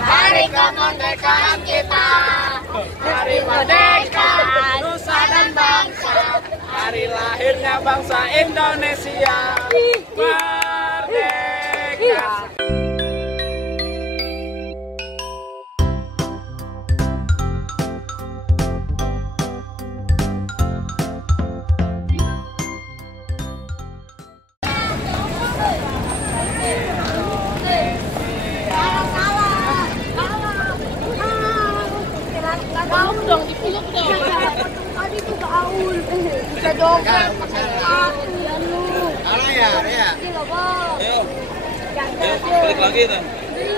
hari kemerdekaan kita. Hari merdeka, nusa dan bangsa. Hari lahirnya bangsa Indonesia. Merdeka. Dong dipeluk dong. Tadi tuh gaul. Bisa joget pakai sepatu ya lu. Halo ya. Gila, Bang. Ayo. Balik lagi tuh.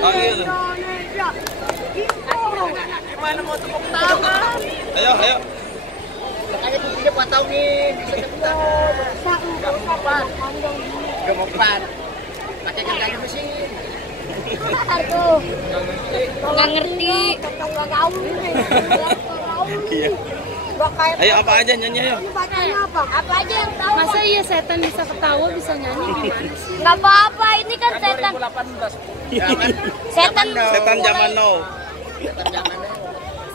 Lagi tuh. Indonesia. Gimana mau tepuk tangan? Ayo. Makanya kuncinya buat tahu nih. Bisa tepuk tangan. Gak mau pan. Pakai genggamnya mesin. Aduh. Nggak ngerti. Nggak gaul nih. Iya. Ayo apa aja nyanyi ayo. Ini bacanya apa? Apa aja yang tahu? Masa iya setan bisa ketawa bisa nyanyi gimana sih? Nggak apa-apa, ini kan setan. 2018. Setan Zaman now. Setan zaman now.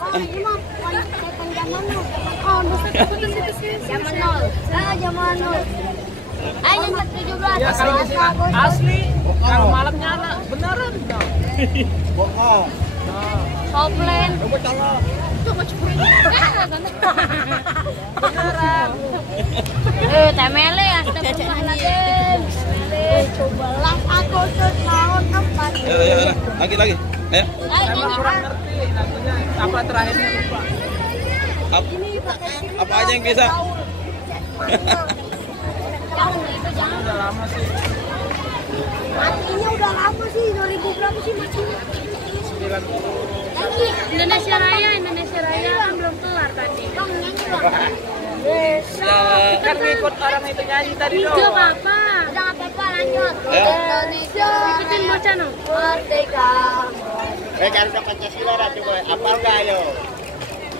Oh, ini mah setan zaman now. Oh, zaman nol. Zaman nol. Ayo yang 17. Ya kalau asli, kalau malam nyala beneran dong. Bohong. Hopland. Coba colok. Beneran. Temele ya, astagfirullahaladzim. Cobalah aku setahun empat. Ayo. Lagi. Ayo. Emang kurang ngerti lagunya. Apa terakhirnya lupa. Apa aja yang bisa? Jangan. Udah lama sih. Matinya udah lama sih, 2000 berapa sih matinya? 90. Lagi. Indonesia Raya kan belum kelar tadi. Bang, nyanyi bang. Kan ngikut orang itu nyanyi tadi Gak dong. apa-apa. Udah nggak apa-apa, lanjut. Ayo. Indonesia. Ikutin bocah no. Merdeka. Garuda Pancasila dah coba. Apal nggak ayo? Gak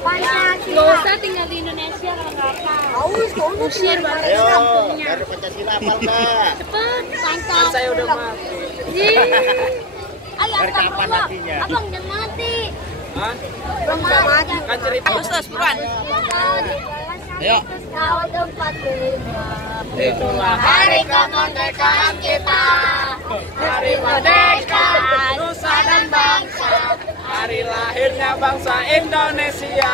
Pancasila. usah tinggal di Indonesia kalau nggak apa. Aus, Usir balik Ayo, kampungnya. Garuda Pancasila apal nggak? Cepet. Kan saya udah mati. Ayo, Dari kapan matinya? Abang jangan mati. Hah? Belum mati. Kan cerita. Ustaz, buruan. Ayo. Tahun 45. Itulah hari kemerdekaan kita. Hari merdeka, nusa dan bangsa. Hari lahirnya bangsa Indonesia.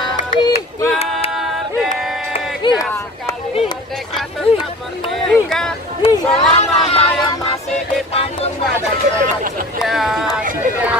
Merdeka, sekali merdeka tetap merdeka. Selama saya masih di panggung badan setia. Tetap setia.